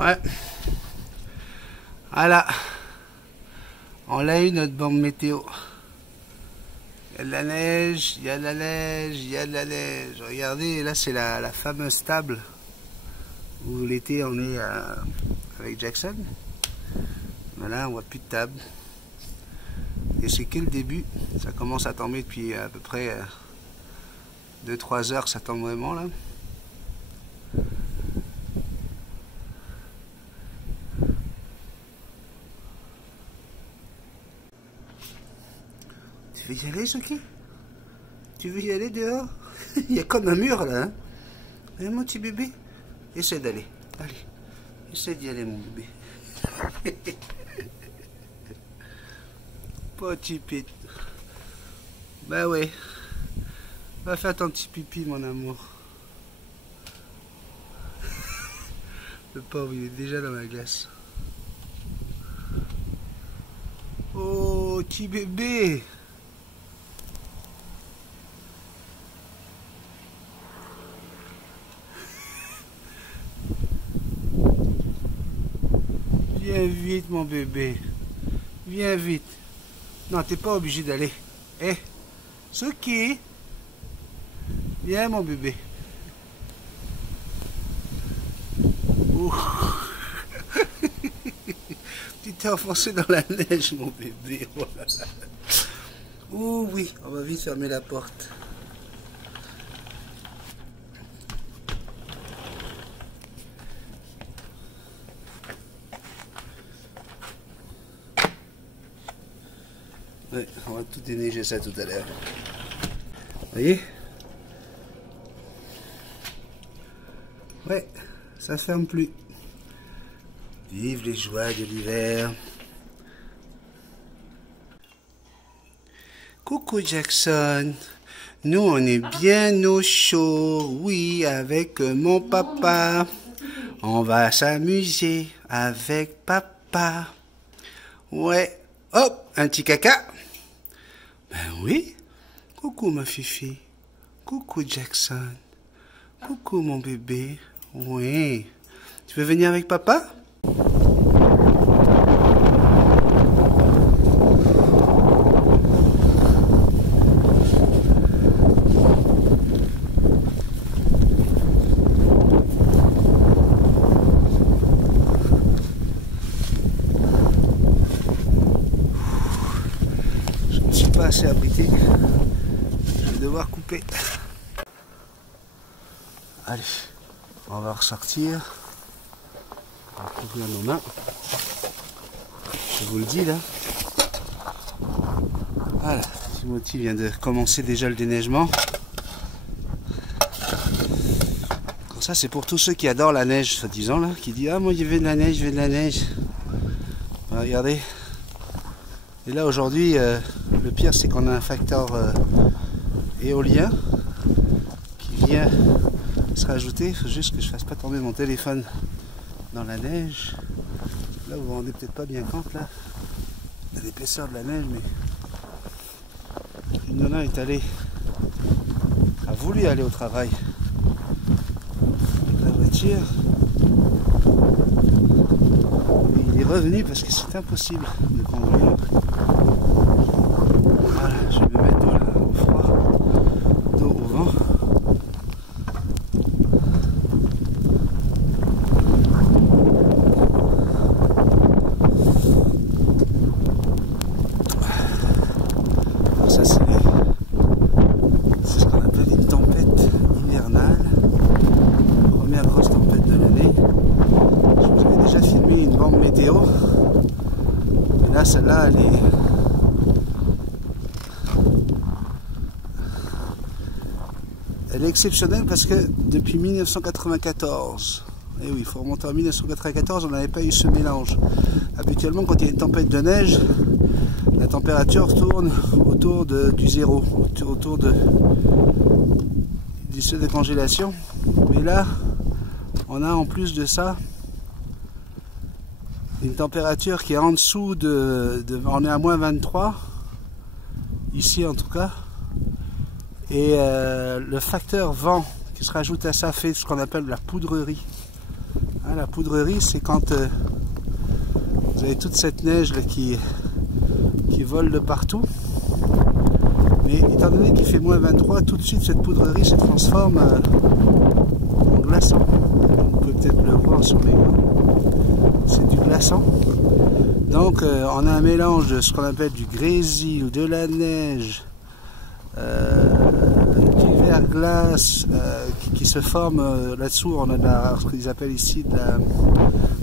Ouais. Voilà. On l'a eu notre bande météo. Il y a de la neige, il y a de la neige, il y a de la neige. Regardez, là c'est la fameuse table où l'été on est avec Jackson. Voilà, on voit plus de table. Et c'est que le début. Ça commence à tomber depuis à peu près 2-3 heures, ça tombe vraiment là. Tu veux y aller, Soki? Tu veux y aller dehors? Il y a comme un mur là. Hein? Allez, mon petit bébé. Essaie d'aller. Allez. Essaie d'y aller, mon bébé. Petit pit. Bah ouais. Va faire ton petit pipi, mon amour. Le pauvre, il est déjà dans la glace. Oh, petit bébé. Viens vite, mon bébé. Viens vite. Non, t'es pas obligé d'aller. Eh, Soki. Viens, mon bébé. Ouh. Tu t'es enfoncé dans la neige, mon bébé. Voilà. Ouh, oui, on va vite fermer la porte. Ouais, on va tout déneiger ça tout à l'heure. Vous voyez? Ouais, ça ferme plus. Vive les joies de l'hiver. Coucou Jackson. Nous on est bien au chaud. Oui, avec mon papa. On va s'amuser avec papa. Ouais. Hop, un petit caca. Ben oui. Coucou ma fifi. Coucou Jackson. Coucou mon bébé. Oui. Tu veux venir avec papa? Je ne suis pas assez abrité. Je vais devoir couper. Allez, on va ressortir. On va couvrir nos mains. Je vous le dis là. Voilà, Timothy vient de commencer déjà le déneigement. Comme ça, c'est pour tous ceux qui adorent la neige, soi-disant là, qui disent ah moi je veux de la neige, je veux de la neige. Alors, regardez. Et là aujourd'hui, le pire c'est qu'on a un facteur éolien qui vient se rajouter. Il faut juste que je fasse pas tomber mon téléphone dans la neige. Là vous vous rendez peut-être pas bien compte là de l'épaisseur de la neige, mais une nana est allée, a voulu aller au travail avec la voiture et il est revenu parce que c'est impossible de conduire. Voilà, je vais me mettre là, au froid, dos au vent. Ça c'est ce qu'on appelle une tempête hivernale, première grosse tempête de l'année. Je vous avais déjà filmé une bande météo, mais là celle-là elle est exceptionnelle parce que depuis 1994, et oui, il faut remonter en 1994, on n'avait pas eu ce mélange. Habituellement quand il y a une tempête de neige, la température tourne autour du zéro, autour du seuil de congélation. Mais là, on a en plus de ça une température qui est en dessous on est à moins 23, ici en tout cas. Et le facteur vent qui se rajoute à ça fait ce qu'on appelle la poudrerie. Hein, la poudrerie, c'est quand vous avez toute cette neige là, qui vole de partout. Mais étant donné qu'il fait moins 23, tout de suite cette poudrerie se transforme en glaçant. On peut peut-être le voir sur les mains. C'est du glaçant. Donc on a un mélange de ce qu'on appelle du grésil, de la neige, du verglas qui se forme là-dessous. On a ce qu'ils appellent ici de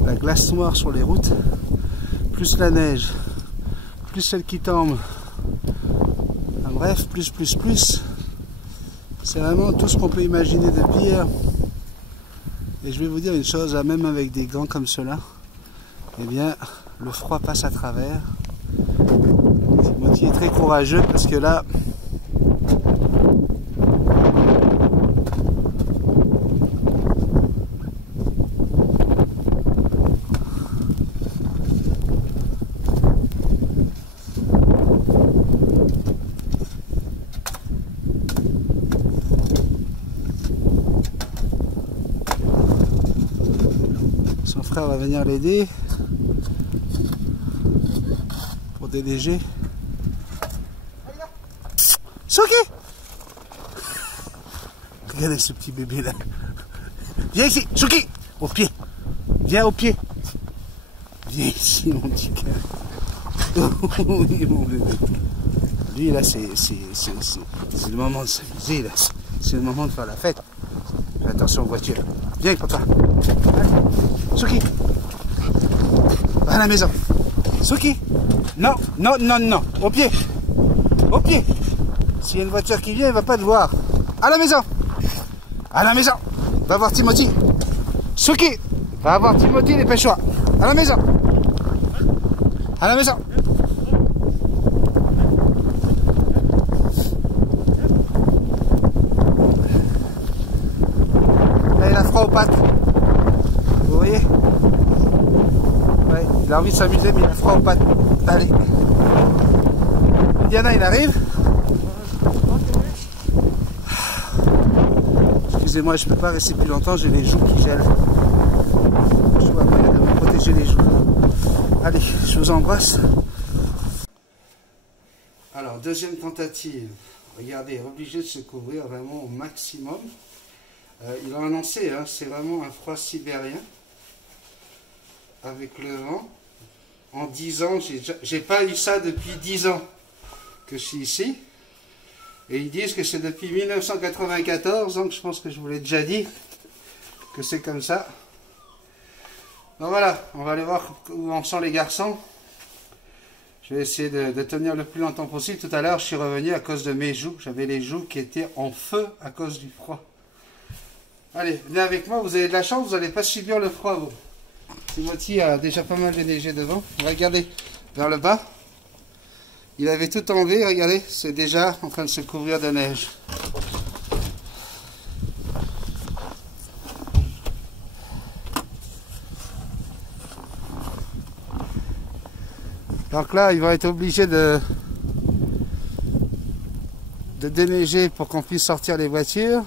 la glace noire sur les routes, plus la neige, plus celle qui tombe. Enfin, bref, plus. C'est vraiment tout ce qu'on peut imaginer de pire. Et je vais vous dire une chose, même avec des gants comme ceux-là, eh bien, le froid passe à travers. Timothy est très courageux parce que là, son frère va venir l'aider pour déneiger. Suki! Regardez ce petit bébé là. Viens ici, Suki! Au pied! Viens au pied! Viens ici, mon petit cœur. Oui, mon bébé. Lui là, c'est le moment de s'amuser là. C'est le moment de faire la fête. Fais attention aux voitures. Viens, papa. Suki! Va à la maison. Suki! Non, non. Au pied! Au pied! S'il y a une voiture qui vient, il ne va pas te voir. À la maison! À la maison! Va voir Timothy! Suki! Va voir Timothy les pêchoirs! À la maison! À la maison! Là, il a froid aux pattes. Vous voyez? Ouais, il a envie de s'amuser, mais il a froid aux pattes. Allez! Diana, il arrive. Excusez-moi, je ne peux pas rester plus longtemps, j'ai les joues qui gèlent. Je vois moyen de me protéger les joues. Allez, je vous embrasse. Alors, deuxième tentative. Regardez, obligé de se couvrir vraiment au maximum. Ils l'ont annoncé, hein, c'est vraiment un froid sibérien. Avec le vent. En 10 ans, j'ai pas eu ça depuis 10 ans que je suis ici. Et ils disent que c'est depuis 1994, donc je pense que je vous l'ai déjà dit, que c'est comme ça. Donc voilà, on va aller voir où en sont les garçons. Je vais essayer de tenir le plus longtemps possible. Tout à l'heure, je suis revenu à cause de mes joues. J'avais les joues qui étaient en feu à cause du froid. Allez, venez avec moi, vous avez de la chance, vous n'allez pas subir le froid, vous. Timothy a déjà pas mal déneigé devant. Regardez, vers le bas. Il avait tout enlevé, regardez, c'est déjà en train de se couvrir de neige. Donc là, ils vont être obligés de déneiger pour qu'on puisse sortir les voitures.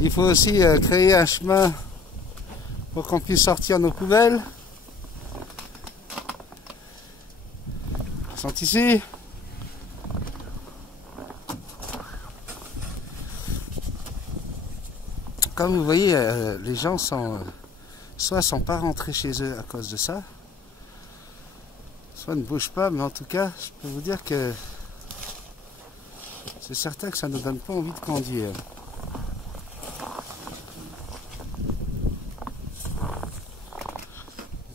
Il faut aussi créer un chemin pour qu'on puisse sortir nos poubelles. Elles sont ici. Comme vous voyez, les gens soit sont pas rentrés chez eux à cause de ça, soit ne bougent pas, mais en tout cas, je peux vous dire que c'est certain que ça ne donne pas envie de conduire.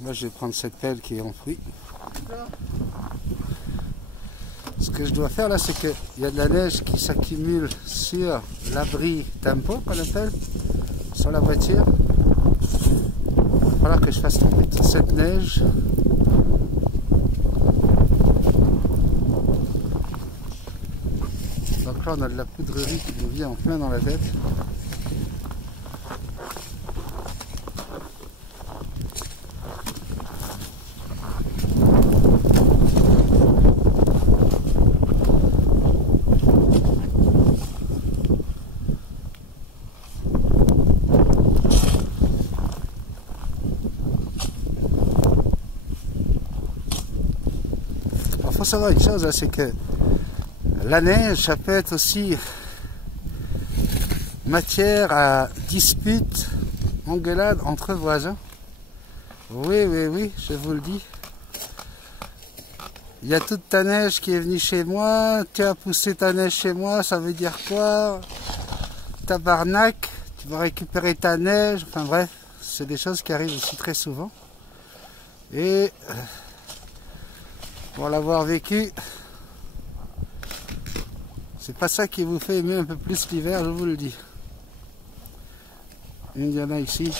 Moi, je vais prendre cette pelle qui est en fruit. Ce que je dois faire là, c'est qu'il y a de la neige qui s'accumule sur l'abri tempo, qu'on appelle, sur la voiture. Il va falloir que je fasse tomber toute cette neige. Donc là, on a de la poudrerie qui nous vient en plein dans la tête. savoir une chose, hein, c'est que la neige, ça peut être aussi matière à dispute, engueulade entre voisins. Oui, oui, oui, je vous le dis. Il y a toute ta neige qui est venue chez moi, tu as poussé ta neige chez moi, ça veut dire quoi? Tabarnak, tu vas récupérer ta neige, enfin bref, c'est des choses qui arrivent aussi très souvent. Et pour l'avoir vécu, c'est pas ça qui vous fait aimer un peu plus l'hiver, je vous le dis. Il y en a ici,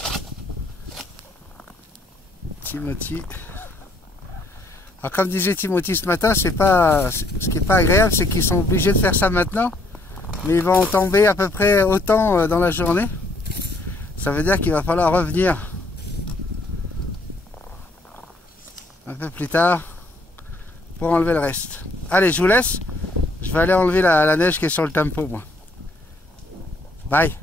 Timothy. Alors comme disait Timothy ce matin, c'est pas, ce qui n'est pas agréable, c'est qu'ils sont obligés de faire ça maintenant, mais ils vont tomber à peu près autant dans la journée. Ça veut dire qu'il va falloir revenir un peu plus tard pour enlever le reste. Allez, je vous laisse. Je vais aller enlever la neige qui est sur le tempo, moi. Bye.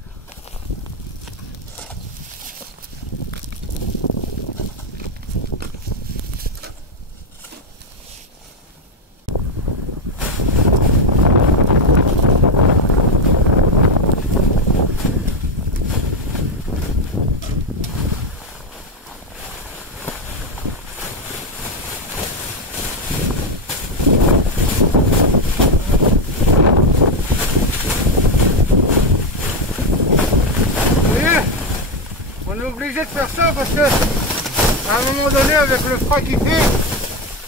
On est obligé de faire ça parce que à un moment donné, avec le froid qui fait,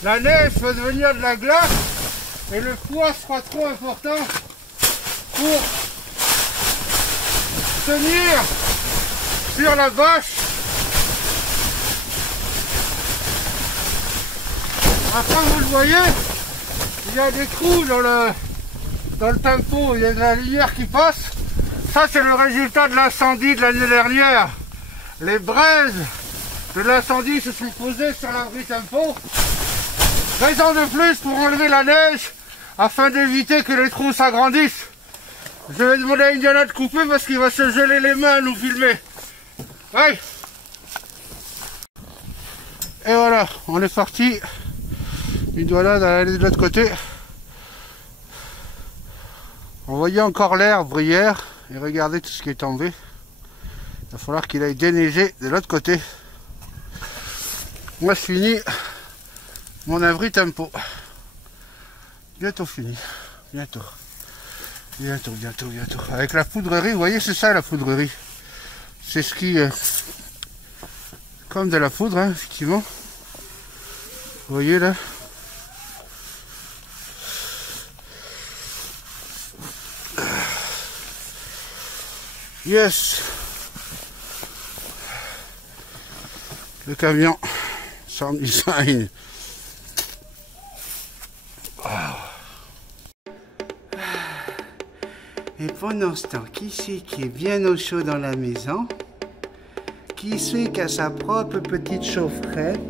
la neige va devenir de la glace et le poids sera trop important pour tenir sur la bâche. Après, vous le voyez, il y a des trous dans le tempo, il y a de la lumière qui passe. Ça, c'est le résultat de l'incendie de l'année dernière. Les braises de l'incendie se sont posées sur l'abri tempo. Raison de plus pour enlever la neige afin d'éviter que les trous s'agrandissent. Je vais demander à Indiana de couper parce qu'il va se geler les mains à nous filmer. Ouais. Et voilà, on est parti. Il doit là d'aller de l'autre côté. On voyait encore l'herbe hier et regardez tout ce qui est tombé. Il va falloir qu'il aille déneiger de l'autre côté. Moi, je finis mon abri tempo. Bientôt fini. Bientôt. Bientôt, bientôt, bientôt. Avec la poudrerie, vous voyez, c'est ça la poudrerie. C'est ce qui... comme de la poudre, hein, effectivement. Vous voyez là. Yes. Le camion sans design. Et pendant ce temps, qui c'est qui est bien au chaud dans la maison? Qui c'est qui a sa propre petite chaufferette?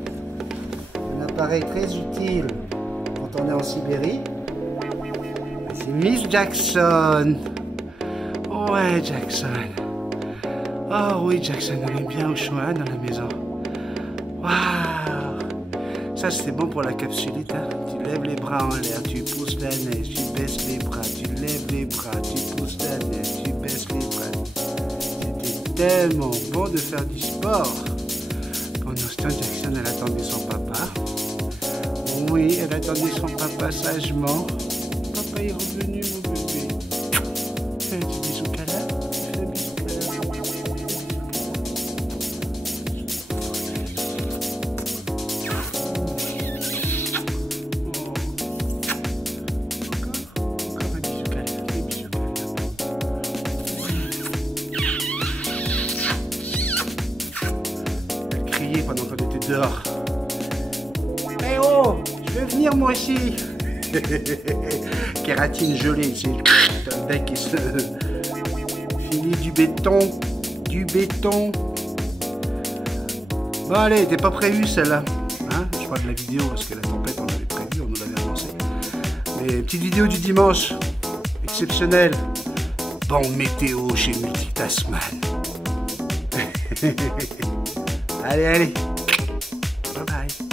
Un appareil très utile quand on est en Sibérie. C'est Miss Jackson. Ouais, Jackson. Oh oui, Jackson, on est bien au chaud hein, dans la maison. Waouh! Ça, c'est bon pour la capsulite. Hein? Tu lèves les bras en l'air, tu pousses la neige, tu baisses les bras, tu lèves les bras, tu pousses la neige, tu baisses les bras. C'était tellement bon de faire du sport. Pendant ce temps, Jackson, elle attendait son papa. Oui, elle attendait son papa sagement. Papa est revenu, mon bébé. Fais un petit bisou câlin. Fais un bisou câlin. Encore un bisou câlin. Un bisou câlin. Elle criait pendant qu'on était dehors. Eh oh, je vais venir moi aussi. Kératine gelée, c'est un bec qui se finit du béton. Bon allez, t'es pas prévu celle-là. Hein, je parle de la vidéo parce que la tempête on l'avait prévu, on nous l'avait annoncé. Mais petite vidéo du dimanche, exceptionnelle. Bon météo chez Multitasman. Allez, allez. Bye bye.